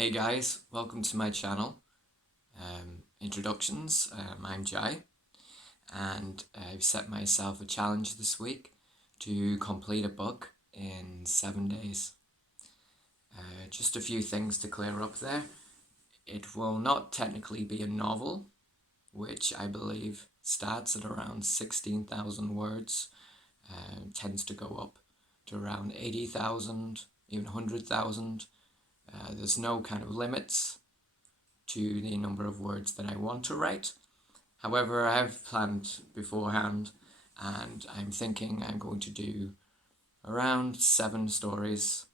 Hey guys, welcome to my channel. Introductions, I'm Jai, and I've set myself a challenge this week to complete a book in 7 days. Just a few things to clear up there. It will not technically be a novel, which I believe starts at around 16,000 words, tends to go up to around 80,000, even 100,000. There's no kind of limits to the number of words that I want to write. However, I have planned beforehand, and I'm thinking I'm going to do around 7 stories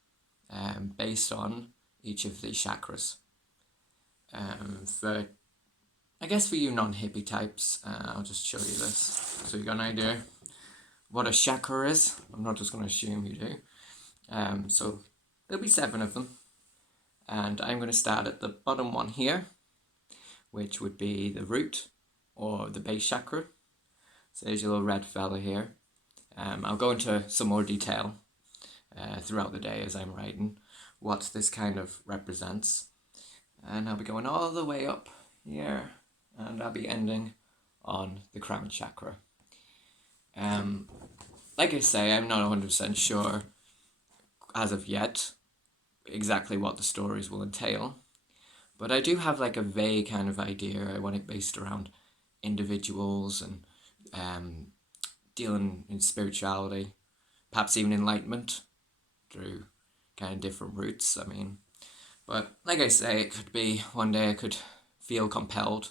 based on each of the chakras. I guess for you non-hippie types, I'll just show you this so you got an idea what a chakra is. I'm not just going to assume you do. So there'll be 7 of them, and I'm going to start at the bottom one here, which would be the root or the base chakra. So there's your little red fella here. I'll go into some more detail throughout the day as I'm writing what this kind of represents. And I'll be going all the way up here, and I'll be ending on the crown chakra. Like I say, I'm not 100% sure as of yet exactly what the stories will entail, but I do have like a vague kind of idea. I want it based around individuals and dealing in spirituality, perhaps even enlightenment through kind of different routes. But like I say, it could be one day I could feel compelled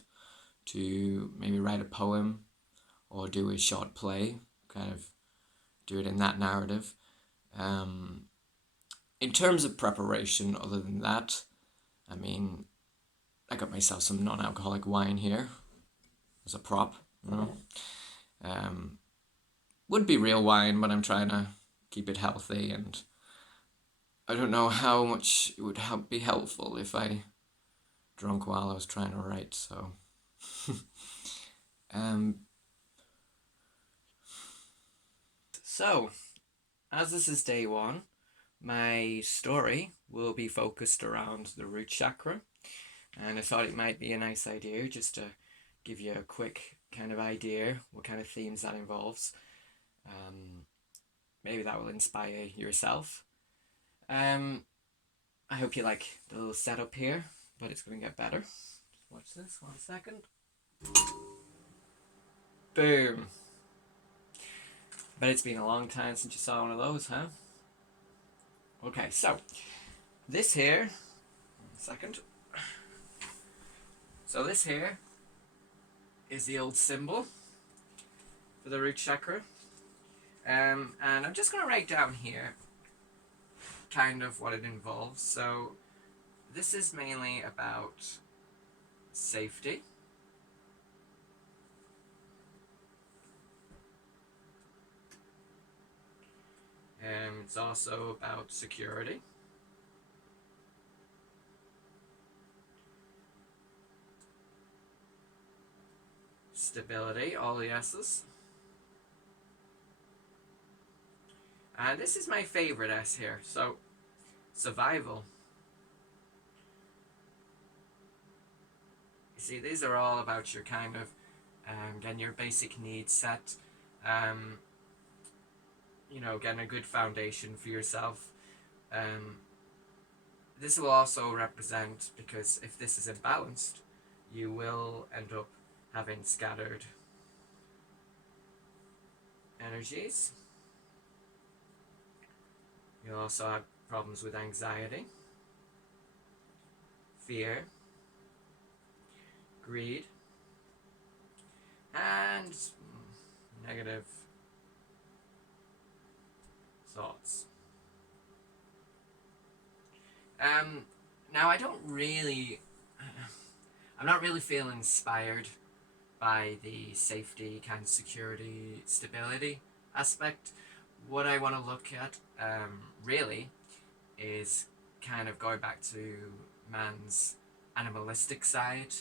to maybe write a poem or do a short play, kind of do it in that narrative. In terms of preparation, other than that, I got myself some non-alcoholic wine here as a prop, would be real wine, but I'm trying to keep it healthy, and I don't know how much it would be helpful if I drunk while I was trying to write, so so as this is day 1, my story will be focused around the root chakra, and I thought it might be a nice idea just to give you a quick kind of idea what kind of themes that involves. Maybe that will inspire yourself. I hope you like the little setup here, but it's going to get better. Watch this, 1 second. Boom. Bet it's been a long time since you saw one of those, huh? Okay, so this here, 1 second. So this here is the old symbol for the root chakra. And I'm just going to write down here kind of what it involves. So this is mainly about safety. It's also about security. Stability, all the S's. And this is my favorite S here, so survival. You see, these are all about your kind of getting your basic needs set, getting a good foundation for yourself. This will also represent, because if this is imbalanced, you will end up having scattered energies. You'll also have problems with anxiety, fear, greed, and negative thoughts. Now I'm not really feeling inspired by the safety, kind of security, stability aspect. What I want to look at, really, is kind of going back to man's animalistic side.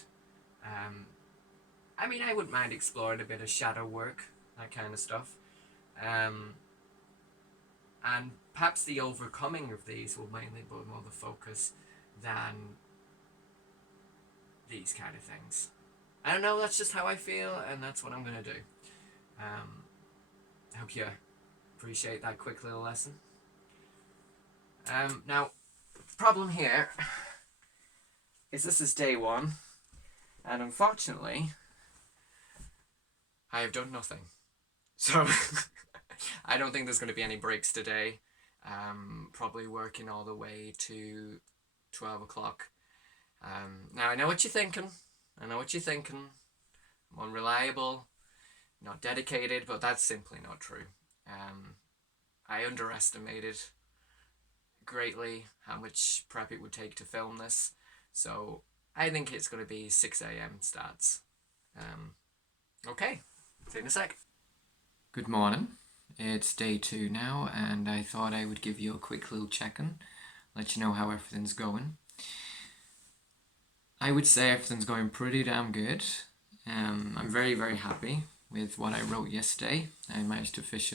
I wouldn't mind exploring a bit of shadow work, that kind of stuff. And perhaps the overcoming of these will mainly be more the focus than these kind of things. I don't know, that's just how I feel, and that's what I'm going to do. I hope you appreciate that quick little lesson. Now, the problem here is this is day one, and unfortunately, I have done nothing. So, I don't think there's going to be any breaks today. Probably working all the way to 12 o'clock. Now, I know what you're thinking. I'm unreliable, not dedicated, but that's simply not true. I underestimated greatly how much prep it would take to film this, so I think it's going to be 6 a.m. starts. Okay, see you in a sec. Good morning. It's day 2 now, and I thought I would give you a quick little check-in, let you know how everything's going. I would say everything's going pretty damn good. I'm very, very happy with what I wrote yesterday. I managed to finish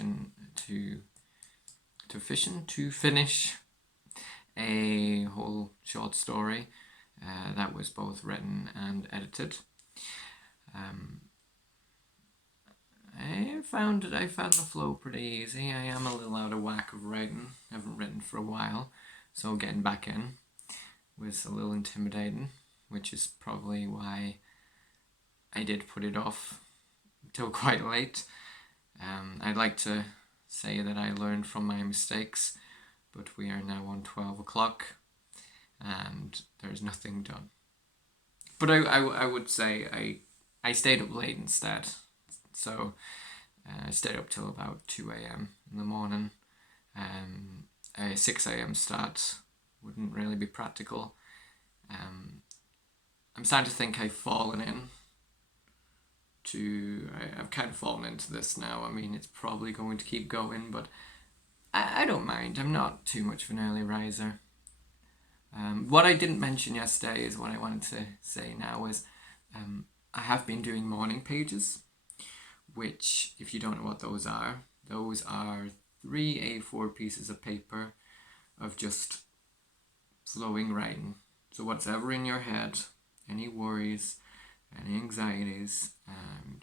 a whole short story that was both written and edited. I found the flow pretty easy. I am a little out of whack of writing. I haven't written for a while, so getting back in was a little intimidating, which is probably why I did put it off till quite late. I'd like to say that I learned from my mistakes, but we are now on 12 o'clock and there's nothing done. But I would say I stayed up late instead. So I stayed up till about 2 a.m. in the morning. A 6 a.m. start wouldn't really be practical. I'm starting to think I've fallen I've kind of fallen into this now. I mean, it's probably going to keep going, but I don't mind. I'm not too much of an early riser. What I didn't mention yesterday is what I wanted to say now is I have been doing morning pages, which, if you don't know what those are 3 A4 pieces of paper of just flowing writing. So whatever in your head, any worries, any anxieties,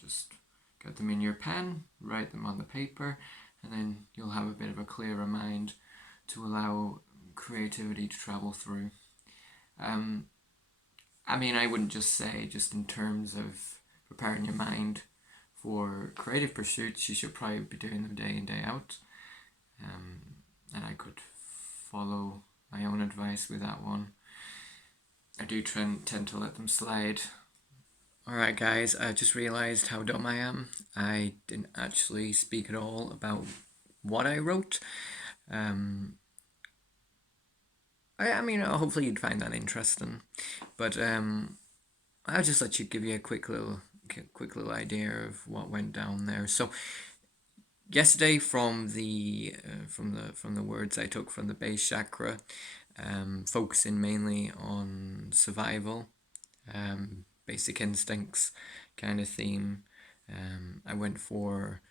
just get them in your pen, write them on the paper, and then you'll have a bit of a clearer mind to allow creativity to travel through. I mean, I wouldn't just say, just in terms of preparing your mind for creative pursuits, you should probably be doing them day in, day out. And I could follow my own advice with that one. I do tend to let them slide. Alright guys, I just realised how dumb I am. I didn't actually speak at all about what I wrote. I mean, hopefully you'd find that interesting. But I'll just let you give you a quick little idea of what went down there. So yesterday, from the words I took from the base chakra, focusing mainly on survival, basic instincts kind of theme. I went for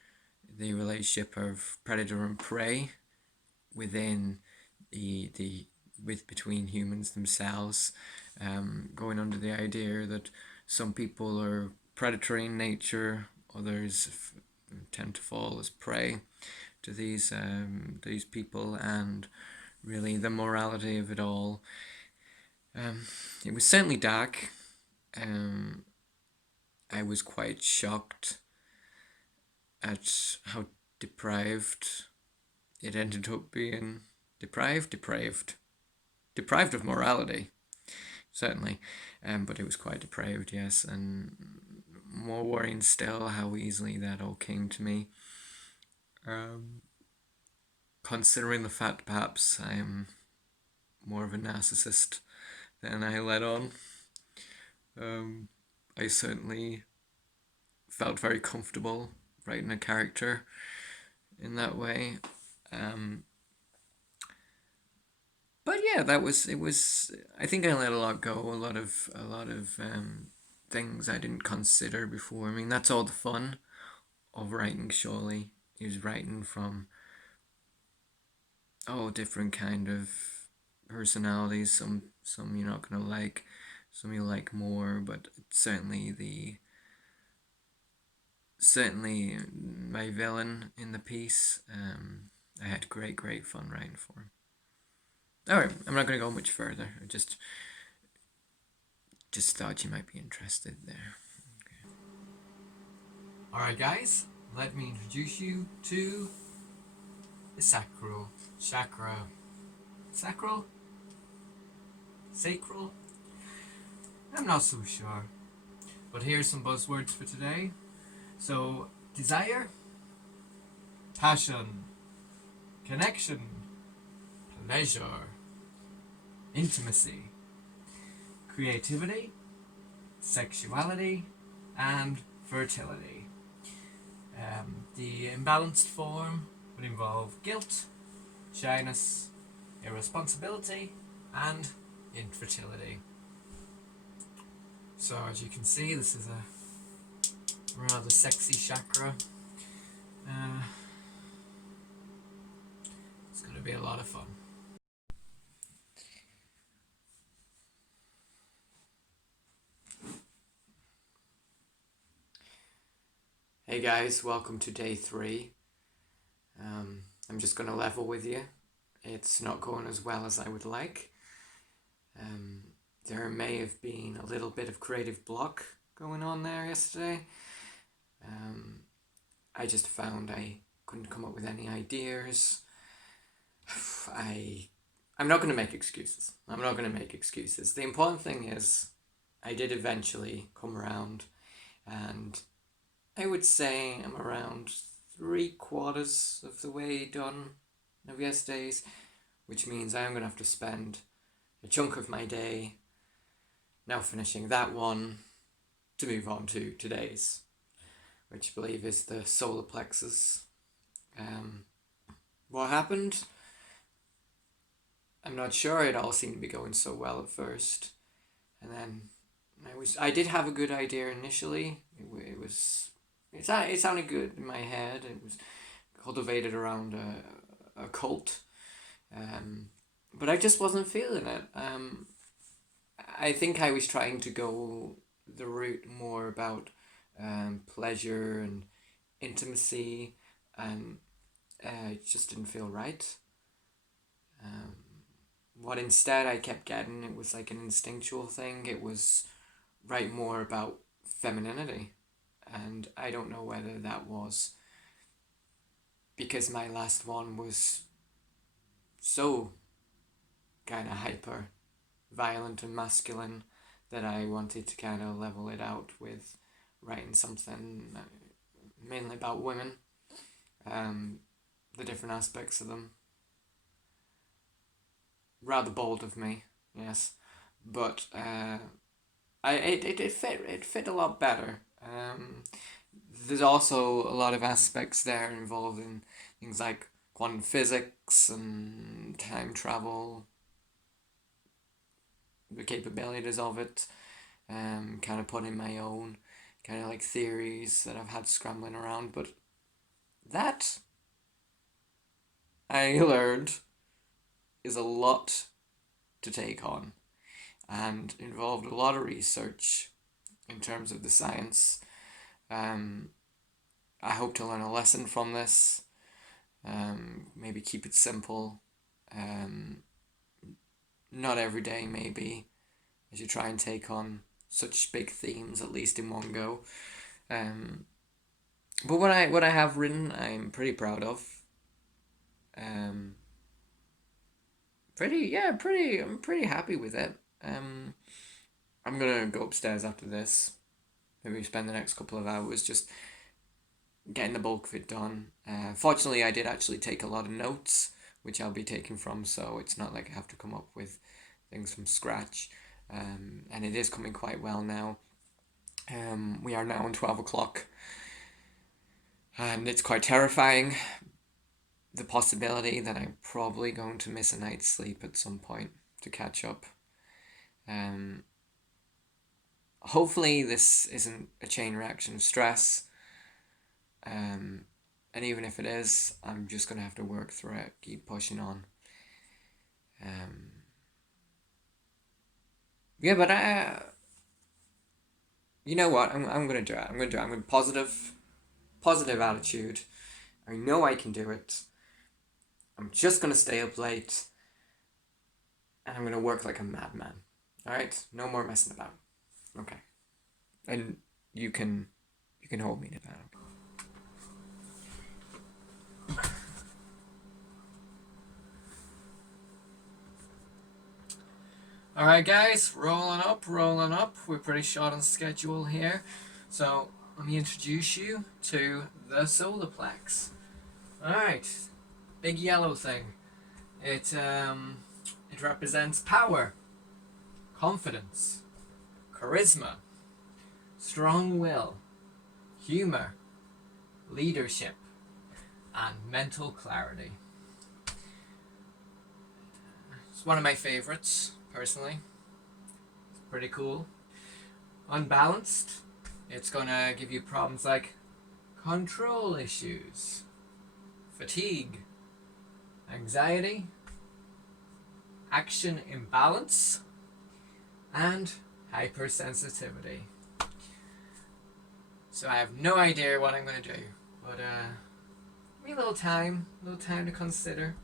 the relationship of predator and prey within between humans themselves, going under the idea that some people are predatory in nature, others tend to fall as prey to these people, and really the morality of it all. It was certainly dark. I was quite shocked at how deprived it ended up being. Deprived of morality, certainly, but it was quite depraved, yes, and more worrying still how easily that all came to me. Considering the fact perhaps I am more of a narcissist than I let on, I certainly felt very comfortable writing a character in that way. But yeah, it was. I think I let a lot go. A lot of things I didn't consider before. I mean, that's all the fun of writing. Surely, is writing from different kind of personalities. Some you're not gonna like, some you like more, but certainly my villain in the piece. I had great fun writing for him. Alright, I'm not going to go much further. I just thought you might be interested there. Okay. Alright guys, let me introduce you to the sacral chakra. Sacral? Sacral? I'm not so sure. But here's some buzzwords for today. So, desire, passion, connection, pleasure, intimacy, creativity, sexuality, and fertility. The imbalanced form would involve guilt, shyness, irresponsibility, and infertility. So as you can see, this is a rather sexy chakra. It's going to be a lot of fun. Hey guys, welcome to day 3. I'm just going to level with you. It's not going as well as I would like. There may have been a little bit of creative block going on there yesterday. I just found I couldn't come up with any ideas. I'm not going to make excuses. The important thing is I did eventually come around, and I would say I'm around 3/4 of the way done of yesterday's, which means I'm going to have to spend a chunk of my day now finishing that one to move on to today's, which I believe is the solar plexus. What happened? I'm not sure. It all seemed to be going so well at first, and then I did have a good idea initially. It sounded good in my head. It was cultivated around a cult, but I just wasn't feeling it. I think I was trying to go the route more about pleasure and intimacy, and it just didn't feel right. What instead I kept getting, it was like an instinctual thing. It was write more about femininity, and I don't know whether that was because my last one was so kind of hyper violent and masculine that I wanted to kind of level it out with writing something mainly about women, the different aspects of them. Rather bold of me, yes, but it fit a lot better. There's also a lot of aspects there involving things like quantum physics and time travel, the capabilities of it, kind of putting my own kind of like theories that I've had scrambling around, but that I learned is a lot to take on and involved a lot of research in terms of the science. I hope to learn a lesson from this, maybe keep it simple, not every day maybe, as you try and take on such big themes at least in one go. But what I have written, I'm pretty proud of. I'm pretty happy with it. I'm gonna go upstairs after this. Maybe spend the next couple of hours just getting the bulk of it done. Fortunately, I did actually take a lot of notes, which I'll be taking from, so it's not like I have to come up with things from scratch. And it is coming quite well now. We are now on 12 o'clock, and it's quite terrifying, the possibility that I'm probably going to miss a night's sleep at some point to catch up. Hopefully this isn't a chain reaction of stress, and even if it is, I'm just going to have to work through it, keep pushing on. Yeah, but you know what? I'm gonna do it. I'm gonna do it. I'm gonna positive attitude. I know I can do it. I'm just gonna stay up late, and I'm gonna work like a madman. All right, no more messing about. Okay, and you can hold me to that. Alright guys, rolling up. We're pretty short on schedule here. So let me introduce you to the solarplex. Alright, big yellow thing. It represents power, confidence, charisma, strong will, humor, leadership, and mental clarity. It's one of my favorites, personally. It's pretty cool. Unbalanced, it's gonna give you problems like control issues, fatigue, anxiety, action imbalance, and hypersensitivity. So I have no idea what I'm gonna do, but give me a little time to consider.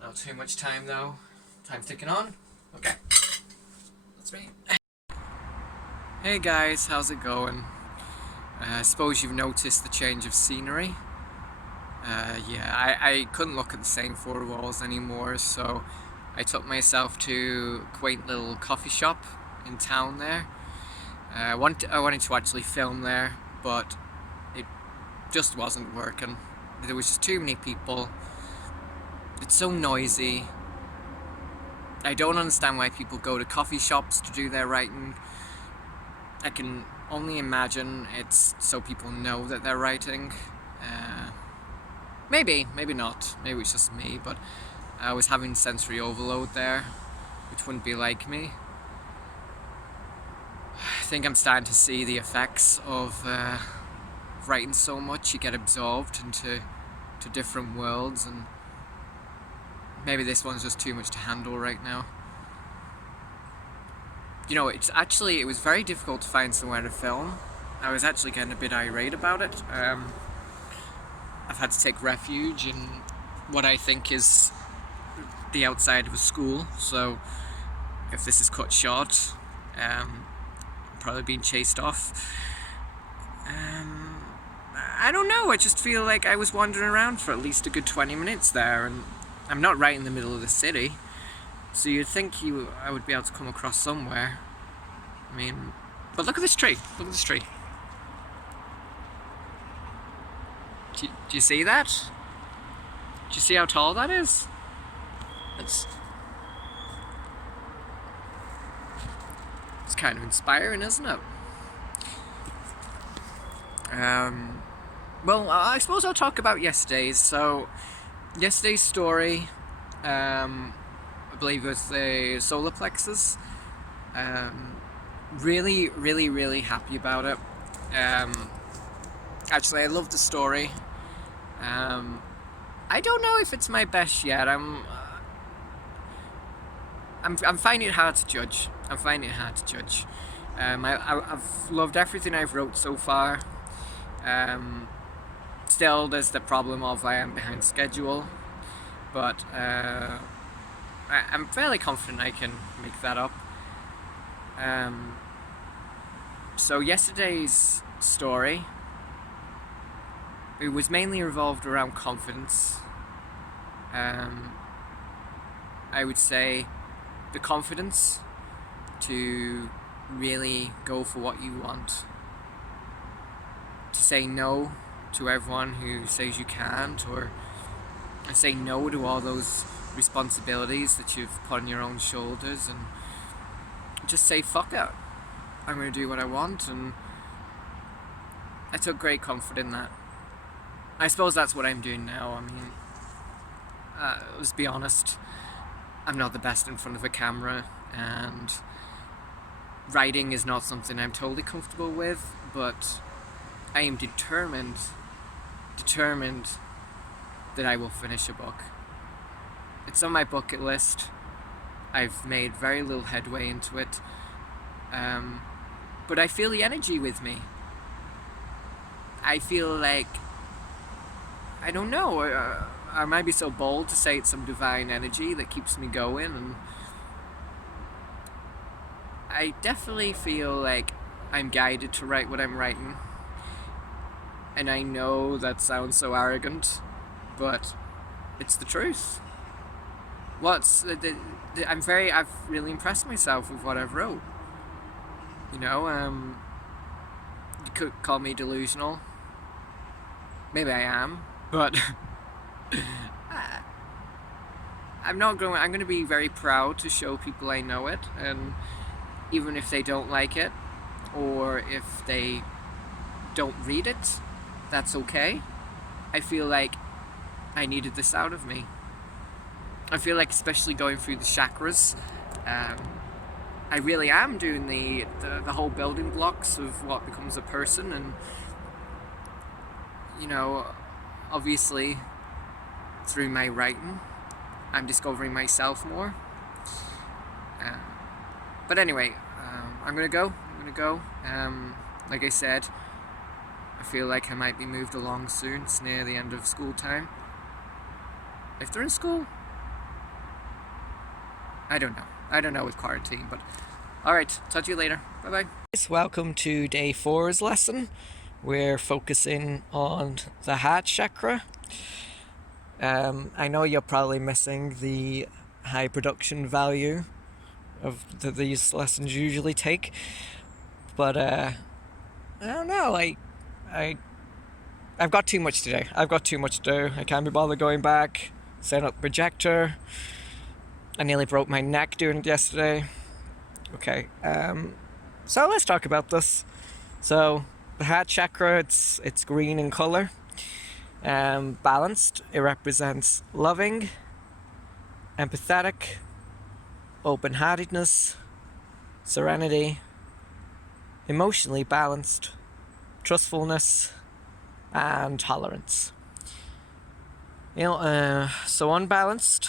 Not too much time though. Time's ticking on. Okay, that's me. Hey guys, how's it going? I suppose you've noticed the change of scenery. I couldn't look at the same four walls anymore, so I took myself to a quaint little coffee shop in town there. I wanted to actually film there, but it just wasn't working. There was just too many people. It's so noisy. I don't understand why people go to coffee shops to do their writing. I can only imagine it's so people know that they're writing. Maybe not. Maybe it's just me, but I was having sensory overload there, which wouldn't be like me. I think I'm starting to see the effects of writing so much. You get absorbed into different worlds, and maybe this one's just too much to handle right now. You know, it was very difficult to find somewhere to film. I was actually getting a bit irate about it. I've had to take refuge in what I think is the outside of a school, so if this is cut short, I'm probably being chased off. I don't know, I just feel like I was wandering around for at least a good 20 minutes there, and I'm not right in the middle of the city, so you'd think I would be able to come across somewhere. I mean, but look at this tree. Do you see that? Do you see how tall that is? It's kind of inspiring, isn't it? Well, I suppose I'll talk about yesterday's. So, yesterday's story, I believe it was the solar plexus. Really happy about it. Actually, I love the story. I don't know if it's my best yet. I'm finding it hard to judge. I've loved everything I've wrote so far. Still, there's the problem of I am behind schedule, but I'm fairly confident I can make that up. So yesterday's story, it was mainly revolved around confidence. I would say the confidence to really go for what you want, to say no to everyone who says you can't, or say no to all those responsibilities that you've put on your own shoulders, and just say fuck it, I'm going to do what I want. And I took great comfort in that. I suppose that's what I'm doing now. I mean, let's be honest, I'm not the best in front of a camera, and writing is not something I'm totally comfortable with, but I am determined that I will finish a book. It's on my bucket list. I've made very little headway into it, um, but I feel the energy with me. I feel like, I don't know. I might be so bold to say it's some divine energy that keeps me going, and I definitely feel like I'm guided to write what I'm writing. And I know that sounds so arrogant, but it's the truth. What's I've really impressed myself with what I've wrote. You know, you could call me delusional. Maybe I am, but I'm not going. I'm going to be very proud to show people I know it, and even if they don't like it, or if they don't read it, that's okay. I feel like I needed this out of me. I feel like, especially going through the chakras, um, I really am doing the whole building blocks of what becomes a person, and you know, obviously through my writing, I'm discovering myself more. Uh, but anyway, I'm gonna go. I'm gonna go. Like I said, I feel like I might be moved along soon. It's near the end of school time. If they're in school, I don't know. I don't know with quarantine, but all right. Talk to you later. Bye bye. Welcome to day four's lesson. We're focusing on the heart chakra. I know you're probably missing the high production value of these lessons usually take, but I don't know. I I've got too much to do. I've got too much to do. I can't be bothered going back, setting up the projector. I nearly broke my neck doing it yesterday. Okay, so let's talk about this. So the heart chakra, it's green in color. Balanced, it represents loving, empathetic, open-heartedness, serenity, emotionally balanced, trustfulness, and tolerance. So unbalanced,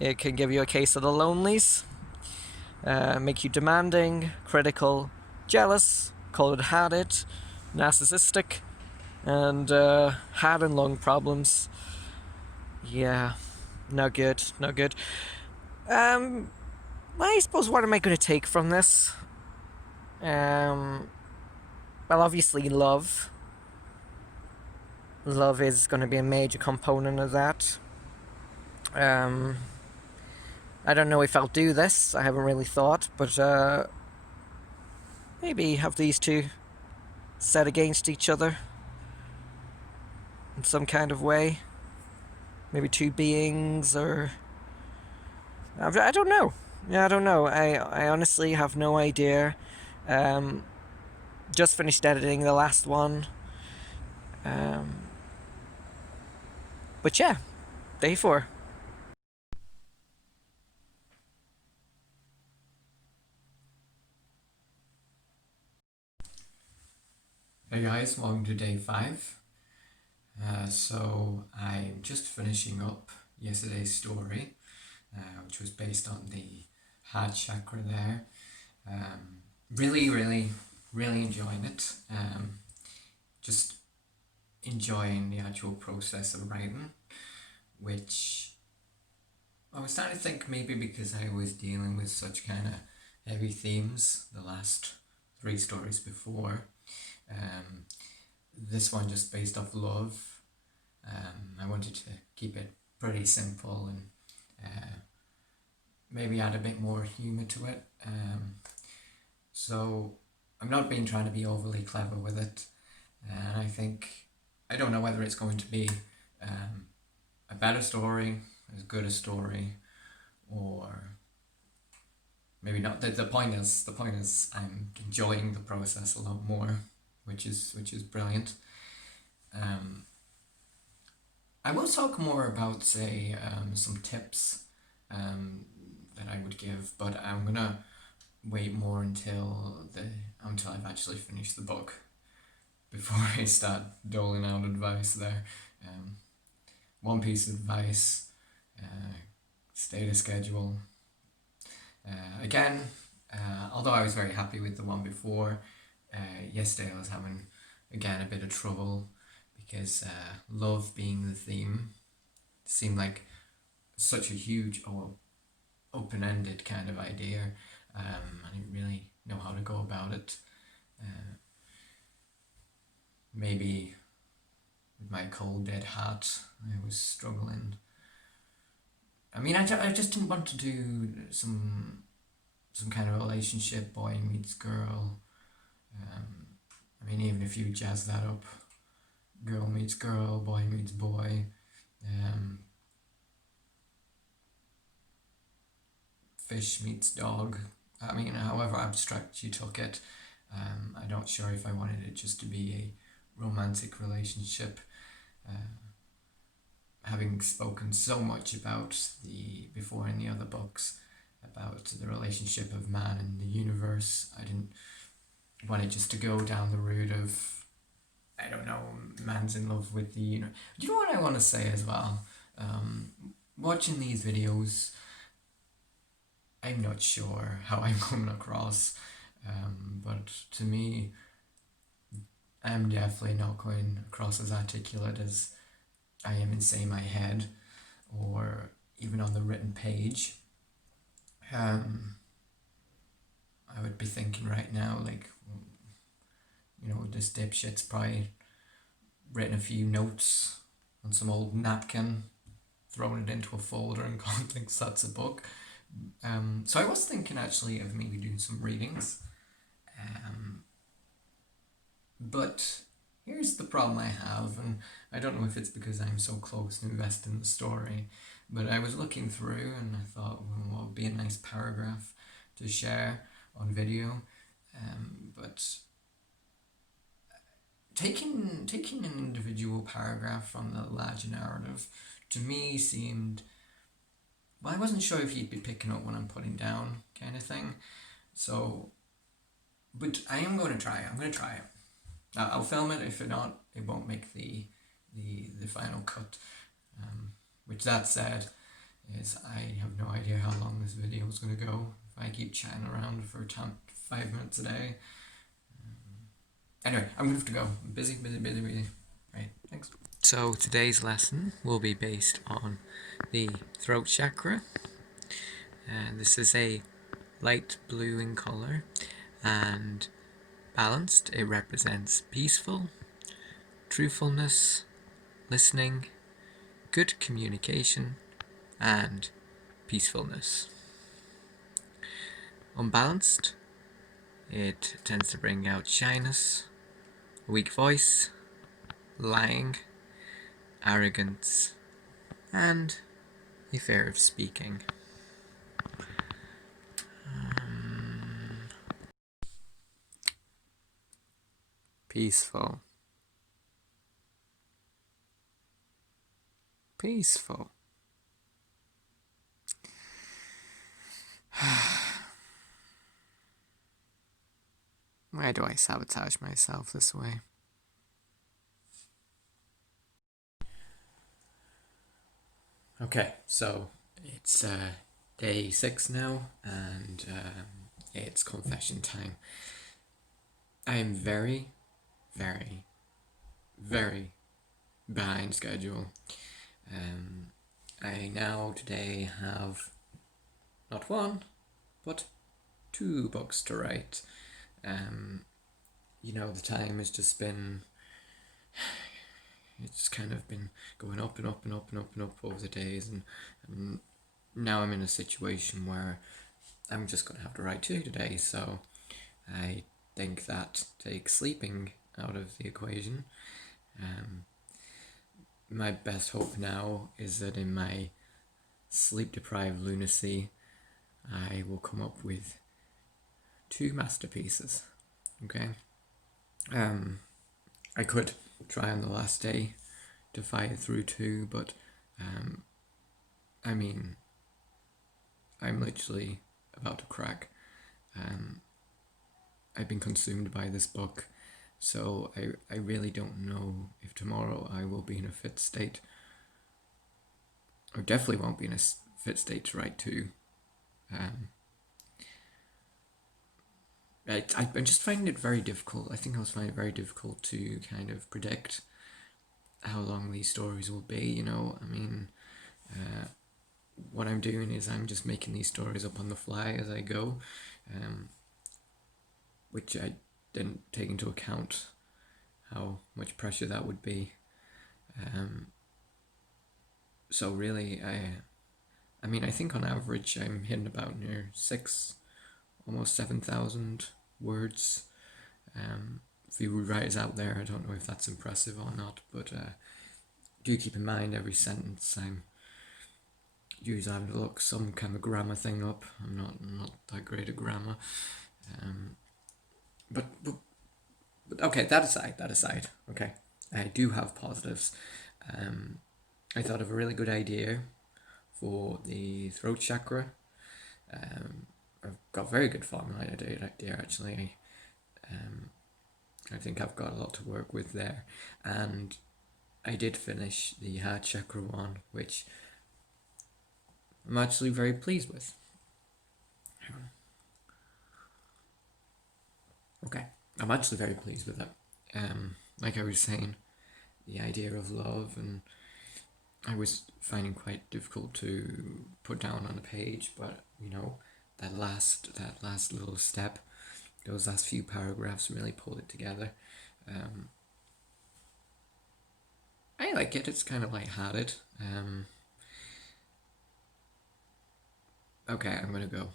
it can give you a case of the lonelies, make you demanding, critical, jealous, cold-hearted, narcissistic, and heart and lung problems. Yeah, no good, no good. I suppose what am I going to take from this? Well, obviously love. Love is going to be a major component of that. Um, I don't know if I'll do this. I haven't really thought, but maybe have these two set against each other in some kind of way. Maybe two beings, or I don't know. Yeah, I don't know. I honestly have no idea. Um, just finished editing the last one. Um, but yeah, day four. Hey guys, welcome to day 5. So I'm just finishing up yesterday's story, which was based on the heart chakra there. Really, really, really enjoying it. Just enjoying the actual process of writing, which I was starting to think maybe because I was dealing with such kind of heavy themes the last 3 stories before. Um, this one just based off love. I wanted to keep it pretty simple and maybe add a bit more humour to it. So I'm not being trying to be overly clever with it, and I don't know whether it's going to be a better story, as good a story, or maybe not. The point is I'm enjoying the process a lot more, which is brilliant. Um, I will talk more about, say, some tips um, that I would give, but I'm gonna wait more until I've actually finished the book before I start doling out advice there. Um, one piece of advice: stay to schedule. Again, although I was very happy with the one before, yesterday I was having again a bit of trouble because love being the theme seemed like such a huge or open-ended kind of idea. I didn't really know how to go about it. Maybe with my cold dead heart, I was struggling. I mean, I just didn't want to do some kind of relationship, boy meets girl. I mean, even if you jazz that up, girl meets girl, boy meets boy, um, fish meets dog. I mean, however abstract you took it, I'm not sure if I wanted it just to be a romantic relationship. Having spoken so much about before in the other books about the relationship of man and the universe, I didn't want it just to go down the route of, I don't know, man's in love with the universe. Do you know what I want to say as well? Watching these videos, I'm not sure how I'm coming across, but to me, I'm definitely not going across as articulate as I am in, say, my head or even on the written page. I would be thinking right now, like, this dipshit's probably written a few notes on some old napkin, thrown it into a folder and thinks that's a book. So I was thinking actually of maybe doing some readings. But here's the problem I have, and I don't know if it's because I'm so close to invest in the story, but I was looking through and I thought, well, what would be a nice paragraph to share on video? But taking an individual paragraph from the larger narrative to me seemed, well, I wasn't sure if you'd be picking up what I'm putting down, kind of thing. So, but I am going to try. I'm going to try it. I'll film it. If not, it won't make the final cut. Which, that said, is I have no idea how long this video is going to go. If I keep chatting around for 5 minutes a day. Anyway, I'm going to have to go. I'm busy. Right, thanks. So today's lesson will be based on the throat chakra. And this is a light blue in color and balanced. It represents peaceful, truthfulness, listening, good communication, and peacefulness. Unbalanced, it tends to bring out shyness, a weak voice, lying, arrogance, and a fear of speaking. Peaceful. Peaceful. Why do I sabotage myself this way? Okay, so it's day 6 now, and it's confession time. I am very, very, very behind schedule. I now today have not one, but 2 books to write. The time has just been, it's kind of been going up and up and up and up and up over the days, and now I'm in a situation where I'm just going to have to write 2 today, so I think that takes sleeping out of the equation. My best hope now is that in my sleep-deprived lunacy, I will come up with 2 masterpieces. Okay? I could try on the last day to fire through 2, but I mean, I'm literally about to crack. I've been consumed by this book, so I really don't know if tomorrow I will be in a fit state, or definitely won't be in a fit state to write 2. I'm just finding it very difficult. I think I was finding it very difficult to kind of predict how long these stories will be. I mean, what I'm doing is I'm just making these stories up on the fly as I go, um, which I didn't take into account how much pressure that would be. Um, so really, I mean, I think on average I'm hitting about near almost 7,000 words. For you writers out there, I don't know if that's impressive or not, but do keep in mind every sentence I'm usually having to look some kind of grammar thing up. I'm not that great at grammar. But okay, that aside, okay, I do have positives. I thought of a really good idea for the throat chakra. I've got a very good formula idea actually. I think I've got a lot to work with there, and I did finish the heart chakra one, which I'm actually very pleased with. Okay, I'm actually very pleased with it. Like I was saying, the idea of love, and I was finding quite difficult to put down on a page, but that last little step, those last few paragraphs really pulled it together. I like it. It's kind of lighthearted. Okay, I'm gonna go.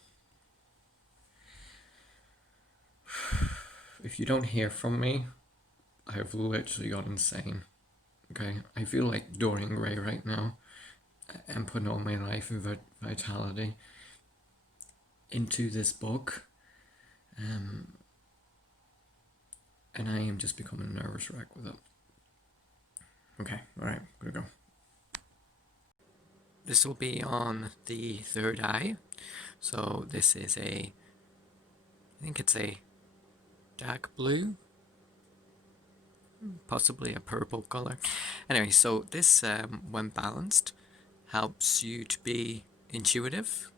If you don't hear from me, I have literally gone insane. Okay, I feel like Dorian Gray right now. I'm putting all my life and vitality into this book, and I am just becoming a nervous wreck with it. Okay, alright, gonna go. This will be on the third eye. So this is I think it's a dark blue, possibly a purple color. Anyway, so this, when balanced, helps you to be intuitive,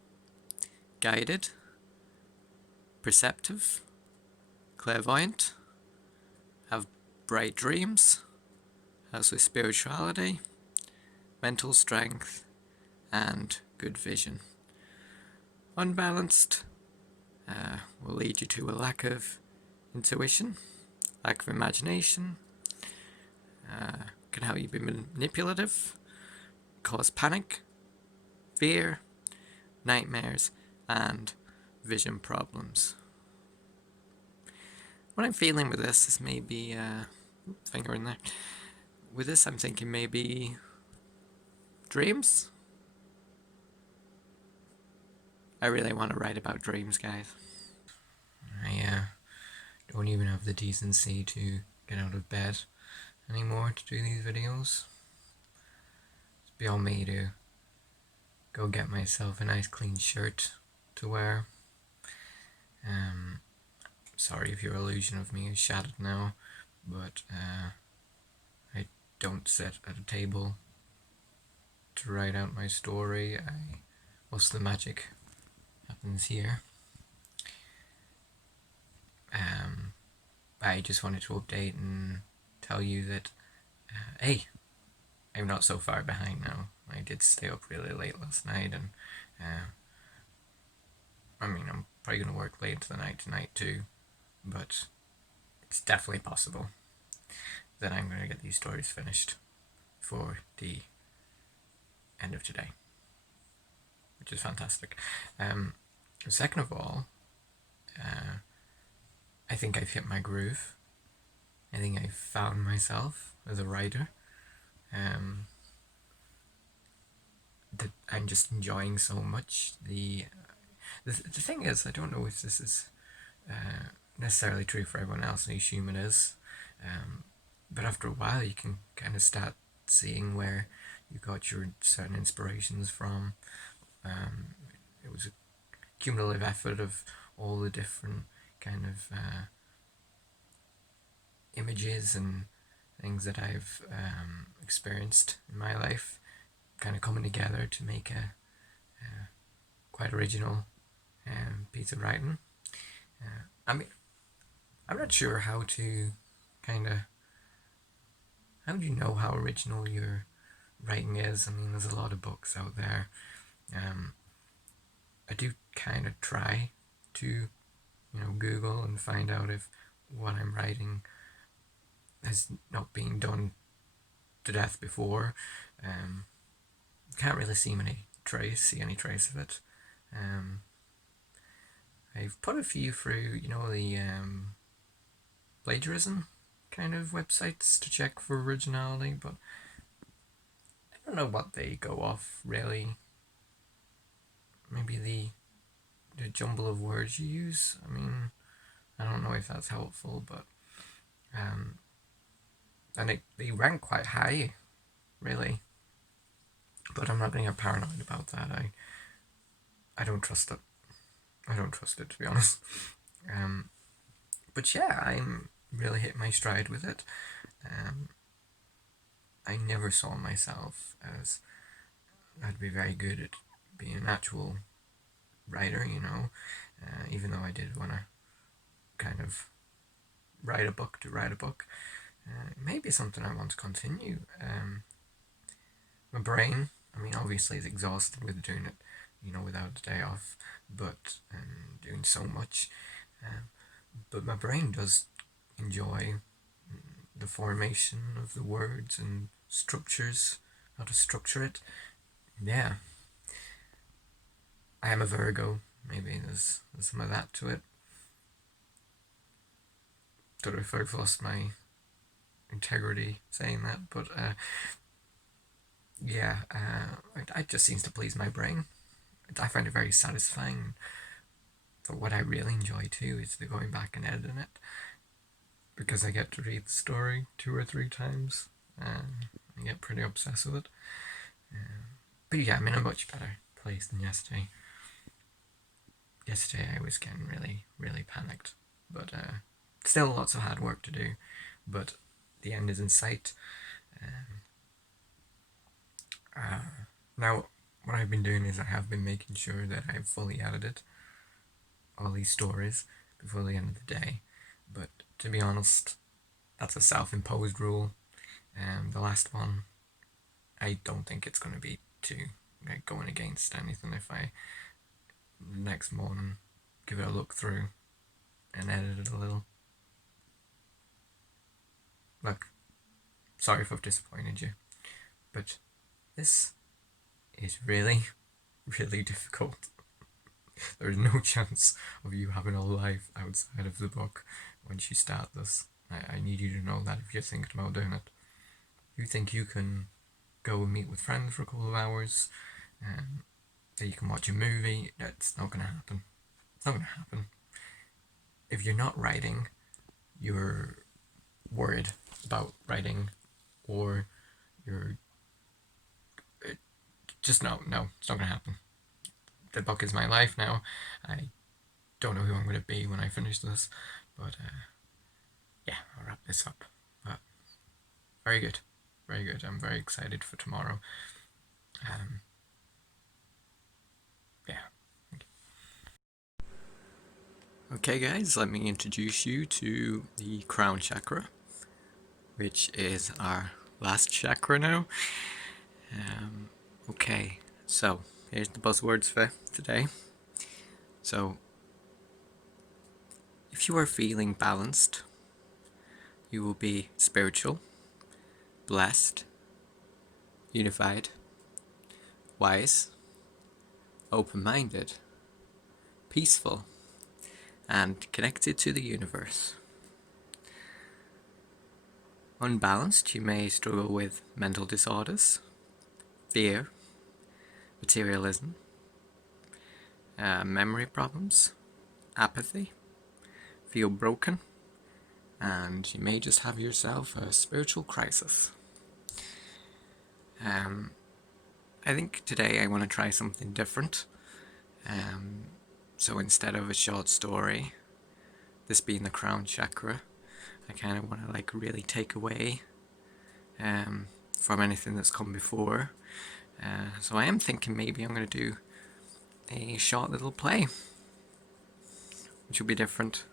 guided, perceptive, clairvoyant, have bright dreams, has with spirituality, mental strength, and good vision. Unbalanced will lead you to a lack of intuition, lack of imagination, can help you be manipulative, cause panic, fear, nightmares, and vision problems. What I'm feeling with this is maybe, finger in there, with this I'm thinking maybe dreams? I really want to write about dreams, guys. I don't even have the decency to get out of bed anymore to do these videos. It's beyond me to go get myself a nice clean shirt to wear. Sorry if your illusion of me is shattered now, but I don't sit at a table to write out my story. Most of the magic happens here. I just wanted to update and tell you that, hey, I'm not so far behind now. I did stay up really late last night, and I mean, I'm probably going to work late into the night tonight too, but it's definitely possible that I'm going to get these stories finished for the end of today, which is fantastic. Second of all, I think I've hit my groove. I think I've found myself as a writer. That I'm just enjoying so much. The thing is, I don't know if this is necessarily true for everyone else, and I assume it is. But after a while, you can kind of start seeing where you got your certain inspirations from. It was a cumulative effort of all the different kind of images and things that I've experienced in my life, kind of coming together to make a quite original piece of writing. I mean, I'm not sure how to kind of. How do you know how original your writing is? I mean, there's a lot of books out there. Um, I do kind of try to, Google and find out if what I'm writing has not been done to death before. Um, can't really see any trace of it. Um, I've put a few through, the plagiarism kind of websites to check for originality, but I don't know what they go off really. Maybe the jumble of words you use. I mean, I don't know if that's helpful, but and they rank quite high, really. But I'm not going to get paranoid about that. I don't trust it. I don't trust it, to be honest. But yeah, I'm really hit my stride with it. I never saw myself as I'd be very good at being an actual writer, even though I did want to kind of write a book to write a book. Maybe something I want to continue. My brain, I mean, obviously is exhausted with doing it, without a day off, but doing so much. But my brain does enjoy the formation of the words and structures, how to structure it. Yeah. I am a Virgo. Maybe there's some of that to it. Don't know if I've lost my integrity saying that, but yeah, it just seems to please my brain. I find it very satisfying. But what I really enjoy too is the going back and editing it, because I get to read the story 2 or 3 times. I get pretty obsessed with it. But yeah, I'm in a much better place than yesterday. Yesterday I was getting really, really panicked, but still lots of hard work to do. But the end is in sight. Now, what I've been doing is I have been making sure that I've fully edited all these stories before the end of the day. But to be honest, that's a self-imposed rule. The last one, I don't think it's going to be too going against anything if I next morning give it a look through and edit it a little. Look, sorry if I've disappointed you, but this is really, really difficult. There is no chance of you having a life outside of the book once you start this. I need you to know that if you're thinking about doing it. You think you can go and meet with friends for a couple of hours, that you can watch a movie, that's not going to happen. It's not going to happen. If you're not writing, you're worried about writing, or you're just no, it's not going to happen. The book is my life now. I don't know who I'm going to be when I finish this, but yeah, I'll wrap this up. But very good, very good. I'm very excited for tomorrow. Yeah. Okay, guys, let me introduce you to the crown chakra, which is our last chakra now. Okay, so here's the buzzwords for today. So, if you are feeling balanced, you will be spiritual, blessed, unified, wise, open-minded, peaceful, and connected to the universe. Unbalanced, you may struggle with mental disorders, fear, materialism, memory problems, apathy, feel broken, and you may just have yourself a spiritual crisis. I think today I want to try something different. So instead of a short story, this being the crown chakra, I kind of want to really take away from anything that's come before. So I am thinking maybe I'm going to do a short little play, which will be different.